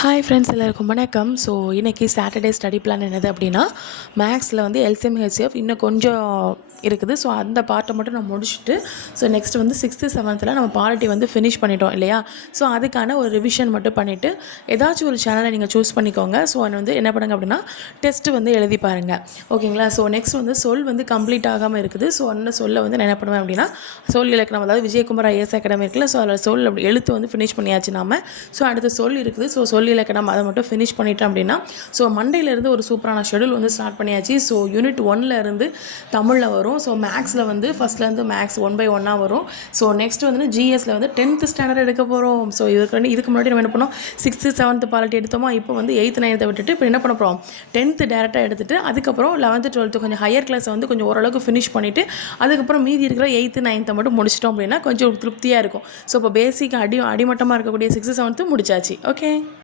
Hi friends எல்லாருக்கும் வணக்கம். So இன்றைக்கி சாட்டர்டே ஸ்டடி பிளான் என்னது அப்படின்னா மேக்ஸில் வந்து எல்சிஎம்ஹெச்எஃப் இன்னும் கொஞ்சம் இருக்குது. ஸோ அந்த பார்ட்டை மட்டும் நான் முடிச்சுட்டு ஸோ நெக்ஸ்ட் வந்து சிக்ஸ்த்து செவன்த்தில் நம்ம பாலிட்டி வந்து ஃபினிஷ் பண்ணிட்டோம் இல்லையா? ஸோ அதுக்கான ஒரு ரிவிஷன் மட்டும் பண்ணிவிட்டு ஏதாச்சும் ஒரு சேனலை நீங்கள் சூஸ் பண்ணிக்கோங்க. ஸோ அது வந்து என்ன பண்ணுங்க அப்படின்னா டெஸ்ட்டு வந்து எழுதி பாருங்கள் ஓகேங்களா ஸோ நெக்ஸ்ட் வந்து சொல் வந்து கம்ப்ளீட் ஆகாமல் இருக்குது. ஸோ அந்த சொல்லை வந்து நான் என்ன பண்ணுவேன் அப்படின்னா சொல் இலக்கணம் அதாவது விஜயகுமார் ஐஎஸ் அகாடமி இருக்குல்ல ஸோ அதில் சொல் அப்படி எழுத்து வந்து ஃபினிஷ் பண்ணியாச்சு நாம. ஸோ அடுத்த சொல் இருக்குது. ஸோ சொல் இலக்கணம் அதை மட்டும் ஃபினிஷ் பண்ணிட்டோம் அப்படின்னா ஸோ மண்டேலேருந்து ஒரு சூப்பரான ஷெடியூல் வந்து ஸ்டார்ட் பண்ணியாச்சு. ஸோ யூனிட் ஒன்லேருந்து தமிழில் வரும். ஸோ மேக்ஸில் வந்து ஃபஸ்ட்லேருந்து மேக்ஸ் ஒன் பை ஒன்னாக வரும். ஸோ நெக்ஸ்ட் வந்து ஜிஎஸ்ல வந்து டென்த்து ஸ்டாண்டர்ட் எடுக்க போகிறோம் ஸோ இதுக்கு வந்து இதுக்கு முன்னாடி நம்ம என்ன பண்ணோம்? சிக்ஸ்த்து செவன்த்து பாலிட்டி எடுத்தோமா? இப்போ வந்து எயித்து நைன்த்தை விட்டுட்டு இப்போ என்ன பண்ண போகிறோம் டென்த்து டேரெக்டாக எடுத்துட்டு அதுக்கப்புறம் லெவன்த்து டுவெல்த்து கொஞ்சம் ஹையர் கிளாஸை வந்து கொஞ்சம் ஓரளவுக்கு ஃபினிஷ் பண்ணிவிட்டு அதுக்கப்புறம் மீதி இருக்கிற எயித்து நைன்த்தை மட்டும் முடிச்சிட்டோம் அப்படின்னா கொஞ்சம் திருப்தியாக இருக்கும். ஸோ இப்போ பேசிக் அடி அடிமட்டமாக இருக்கக்கூடிய சிக்ஸ்த்து செவன்த்து முடிச்சாச்சு. ஓகே